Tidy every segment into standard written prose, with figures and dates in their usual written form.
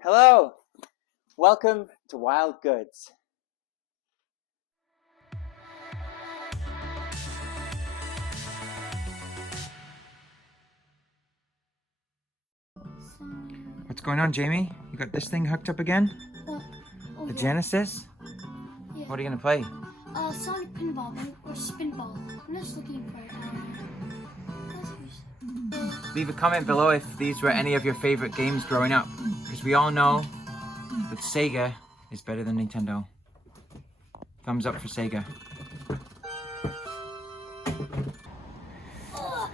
Hello, welcome to Wild Goods. What's going on, Jamie? You got this thing hooked up again? The Genesis? Yeah. What are you gonna play? Sonic Pinball or Spinball. I'm just looking for Leave a comment below if these were any of your favorite games growing up, because we all know that Sega is better than Nintendo. Thumbs up for Sega. Oh,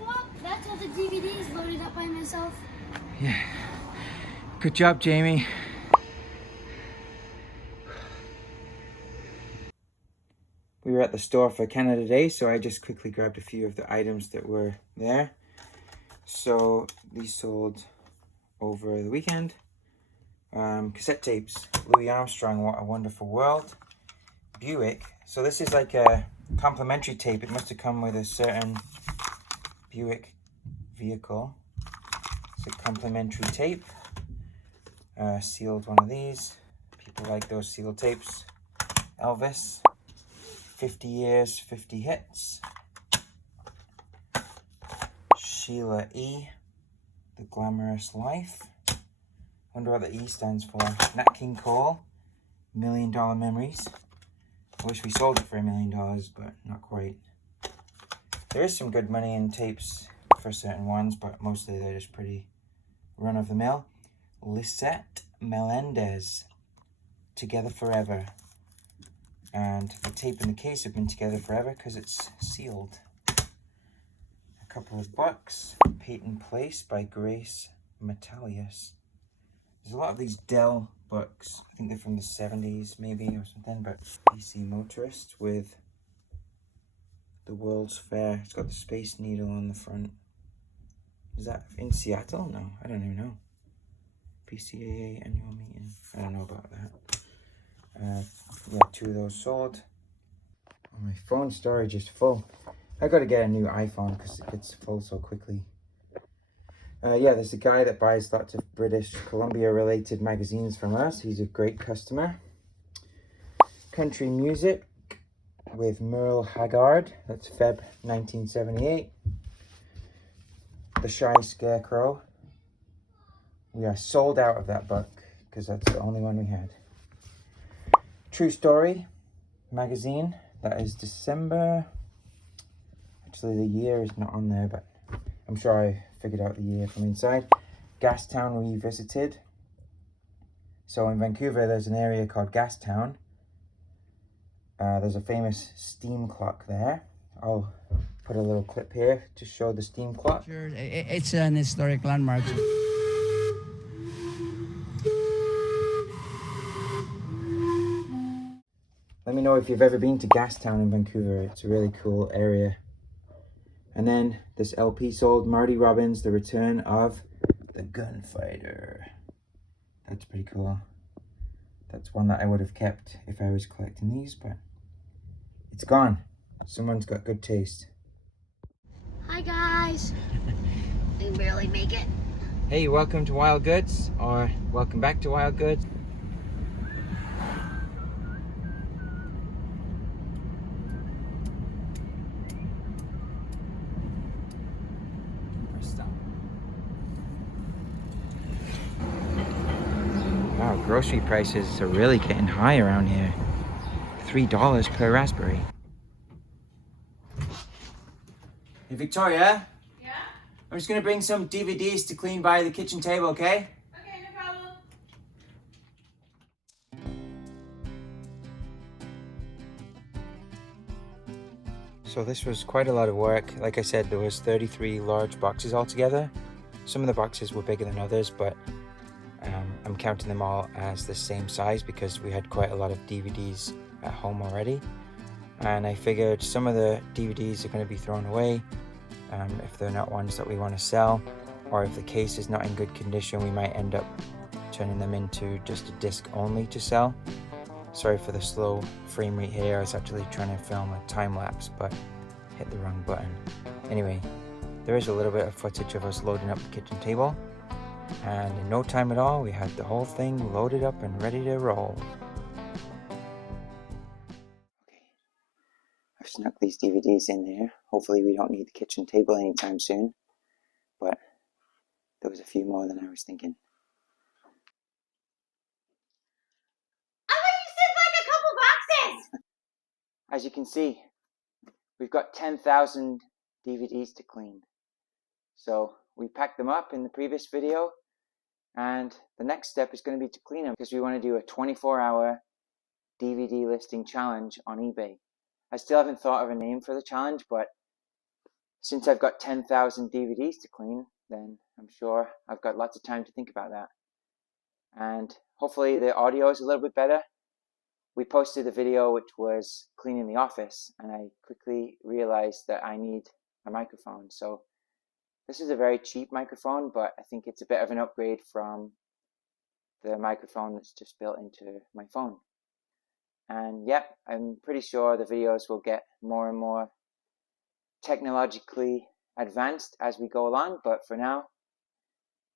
well, that's all the DVDs loaded up by myself. Yeah. Good job, Jamie. We were at the store for Canada Day, so I just quickly grabbed a few of the items that were there. So these sold over the weekend. Cassette tapes, Louis Armstrong, What a Wonderful World. Buick. So this is like a complimentary tape. It must have come with a certain Buick vehicle. It's a complimentary tape. Sealed one of these. People like those sealed tapes. Elvis. 50 years, 50 hits. Sheila E. The Glamorous Life. Wonder what the E stands for. Nat King Cole. $1 Million Memories. I wish we sold it for $1 million, but not quite. There is some good money in tapes for certain ones, but mostly they're just pretty run-of-the-mill. Lisette Melendez, Together Forever. And the tape and the case have been together forever because it's sealed. A couple of books. Peyton Place by Grace Metalius. There's a lot of these Dell books. I think they're from the 70s maybe or something, but PC Motorist with the World's Fair. It's got the Space Needle on the front. Is that in Seattle? No, I don't even know. PCAA annual meeting. I don't know about that. Yeah, 2 of those sold. Oh, my phone storage is full. I gotta get a new iPhone because it gets full so quickly. Yeah, there's a guy that buys lots of British Columbia related magazines from us. He's a great customer. Country Music with Merle Haggard. That's Feb 1978. The Shy Scarecrow. We are sold out of that book because that's the only one we had. True Story magazine. That is December. Actually, the year is not on there, but I'm sure I figured out the year from inside. Gastown Revisited. So in Vancouver, there's an area called Gastown. There's a famous steam clock there. I'll put a little clip here to show the steam clock. Sure, it's an historic landmark. Let me know if you've ever been to Gastown in Vancouver. It's a really cool area. And then this LP sold, Marty Robbins, The Return of the Gunfighter. That's pretty cool. That's one that I would have kept if I was collecting these, but it's gone. Someone's got good taste. Hi guys. We barely make it. Hey, welcome to Wild Goods, or welcome back to Wild Goods. Wow, grocery prices are really getting high around here. $3 per raspberry. Hey Victoria? Yeah? I'm just gonna bring some DVDs to clean by the kitchen table, okay? Okay, no problem. So this was quite a lot of work. Like I said, there was 33 large boxes altogether. Some of the boxes were bigger than others, but I'm counting them all as the same size because we had quite a lot of DVDs at home already. And I figured some of the DVDs are going to be thrown away if they're not ones that we want to sell, or if the case is not in good condition, we might end up turning them into just a disc only to sell. Sorry for the slow frame rate here. I was actually trying to film a time lapse, but hit the wrong button. Anyway, there is a little bit of footage of us loading up the kitchen table. And in no time at all, we had the whole thing loaded up and ready to roll. I've snuck these DVDs in there. Hopefully we don't need the kitchen table anytime soon. But there was a few more than I was thinking. As you can see, we've got 10,000 DVDs to clean. So we packed them up in the previous video, and the next step is going to be to clean them because we want to do a 24-hour DVD listing challenge on eBay. I still haven't thought of a name for the challenge, but since I've got 10,000 DVDs to clean, then I'm sure I've got lots of time to think about that. And hopefully the audio is a little bit better. We posted a video which was cleaning the office, and I quickly realized that I need a microphone. So this is a very cheap microphone, but I think it's a bit of an upgrade from the microphone that's just built into my phone. And yep, I'm pretty sure the videos will get more and more technologically advanced as we go along, but for now,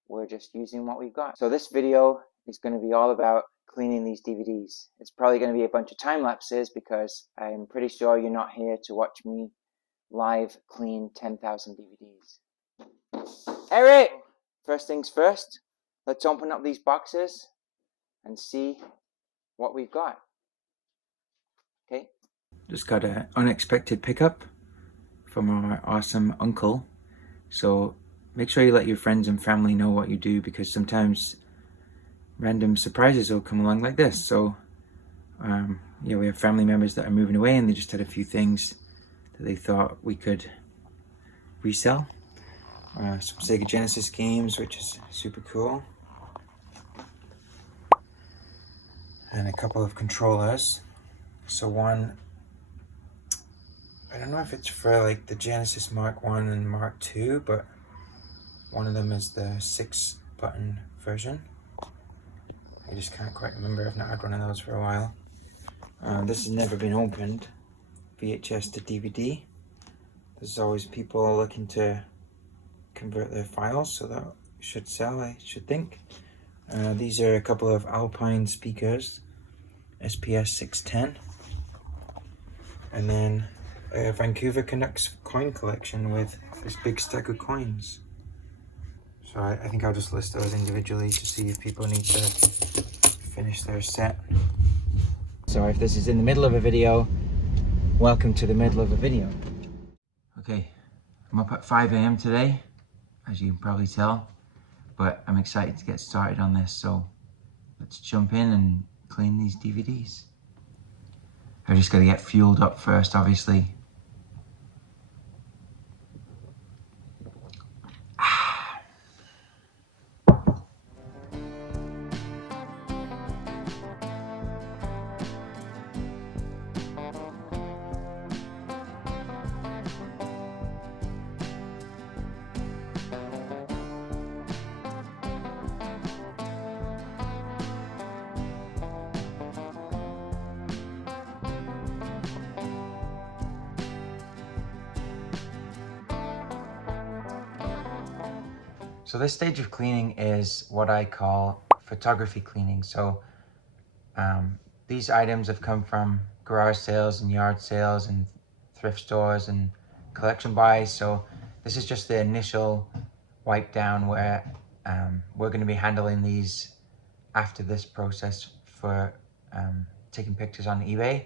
we're just using what we've got. So this video is going to be all about cleaning these DVDs. It's probably going to be a bunch of time lapses because I'm pretty sure you're not here to watch me live clean 10,000 DVDs. Eric! First things first, let's open up these boxes and see what we've got. Okay. Just got an unexpected pickup from our awesome uncle. So make sure you let your friends and family know what you do, because sometimes random surprises will come along like this. So yeah, we have family members that are moving away and they just had a few things that they thought we could resell. Some Sega Genesis games, which is super cool. And a couple of controllers. So one, I don't know if it's for like the Genesis Mark 1 and Mark 2, but one of them is the 6-button version. I just can't quite remember. I've not had one of those for a while. This has never been opened. VHS to DVD. There's always people looking to convert their files, so that should sell, I should think. These are a couple of Alpine speakers, SPS 610. And then a Vancouver Canucks coin collection with this big stack of coins. So I think I'll just list those individually to see if people need to finish their set. So if this is in the middle of a video, welcome to the middle of a video. Okay, I'm up at 5 a.m. today, as you can probably tell, but I'm excited to get started on this, so let's jump in and clean these DVDs. I've just got to get fueled up first, obviously. So this stage of cleaning is what I call photography cleaning. So these items have come from garage sales and yard sales and thrift stores and collection buys. So this is just the initial wipe down where we're going to be handling these after this process for taking pictures on eBay.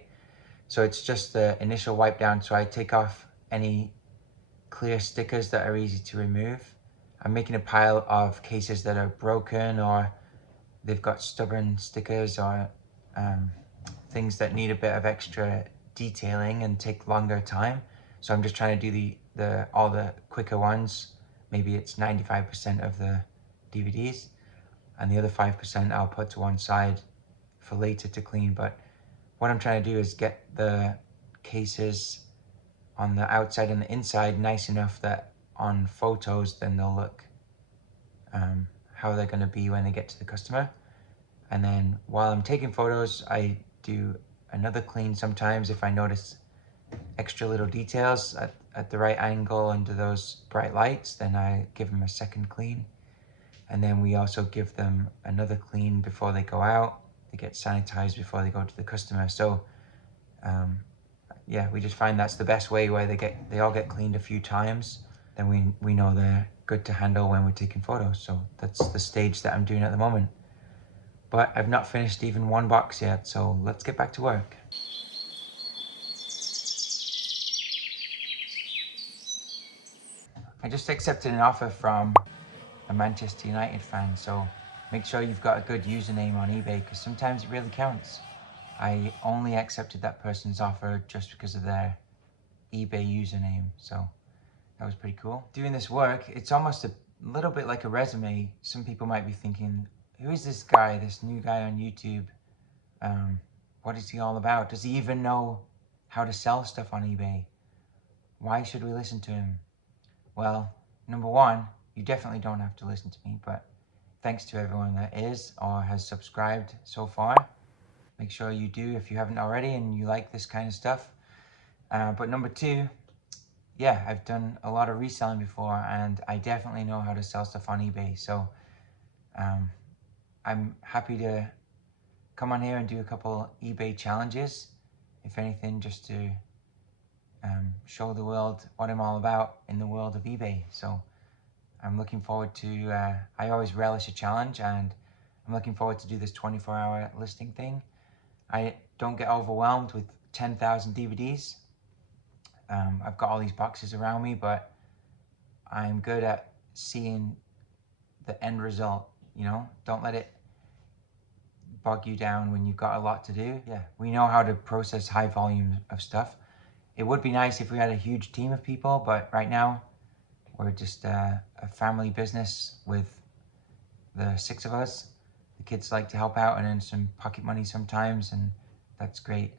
So it's just the initial wipe down. So I take off any clear stickers that are easy to remove. I'm making a pile of cases that are broken or they've got stubborn stickers or things that need a bit of extra detailing and take longer time. So I'm just trying to do all the quicker ones. Maybe it's 95% of the DVDs, and the other 5% I'll put to one side for later to clean. But what I'm trying to do is get the cases on the outside and the inside nice enough that on photos then they'll look how they're going to be when they get to the customer. And then while I'm taking photos, I do another clean sometimes if I notice extra little details at the right angle under those bright lights, then I give them a second clean. And then we also give them another clean before they go out. They get sanitized before they go to the customer. So yeah, we just find that's the best way, where they all get cleaned a few times. Then we know they're good to handle when we're taking photos. So that's the stage that I'm doing at the moment. But I've not finished even one box yet, so let's get back to work. I just accepted an offer from a Manchester United fan, so make sure you've got a good username on eBay, because sometimes it really counts. I only accepted that person's offer just because of their eBay username, so that was pretty cool. Doing this work, it's almost a little bit like a resume. Some people might be thinking, who is this guy, this new guy on YouTube? What is he all about? Does he even know how to sell stuff on eBay? Why should we listen to him? Well, number one, you definitely don't have to listen to me, but thanks to everyone that is or has subscribed so far. Make sure you do if you haven't already and you like this kind of stuff. But number two, yeah, I've done a lot of reselling before, and I definitely know how to sell stuff on eBay. So I'm happy to come on here and do a couple eBay challenges, if anything, just to show the world what I'm all about in the world of eBay. So I'm looking forward to, I always relish a challenge, and I'm looking forward to do this 24-hour listing thing. I don't get overwhelmed with 10,000 DVDs. I've got all these boxes around me, but I'm good at seeing the end result, you know? Don't let it bog you down when you've got a lot to do. Yeah, we know how to process high volumes of stuff. It would be nice if we had a huge team of people, but right now we're just a family business with the 6 of us. The kids like to help out and earn some pocket money sometimes, and that's great.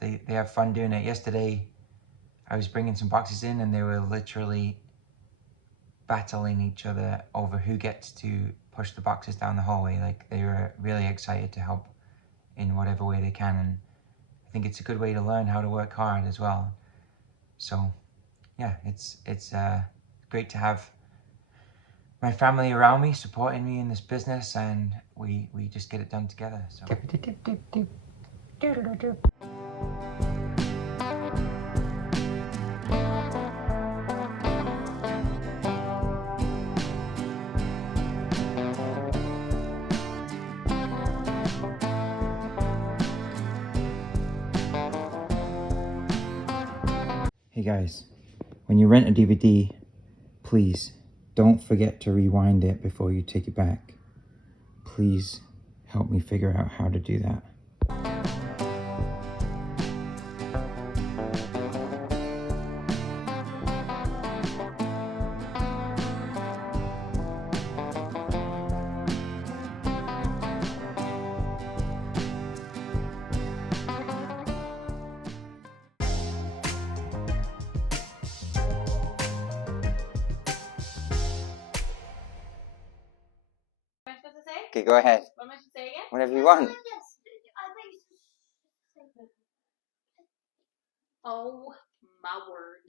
They have fun doing it. Yesterday, I was bringing some boxes in, and they were literally battling each other over who gets to push the boxes down the hallway. Like, they were really excited to help in whatever way they can, and I think it's a good way to learn how to work hard as well. So yeah, it's great to have my family around me supporting me in this business, and we just get it done together. So hey guys, when you rent a DVD, please don't forget to rewind it before you take it back. Please help me figure out how to do that. Okay, go ahead. What am I supposed to say again? Whatever you want. Oh my word.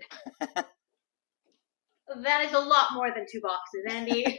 That is a lot more than 2 boxes, Andy.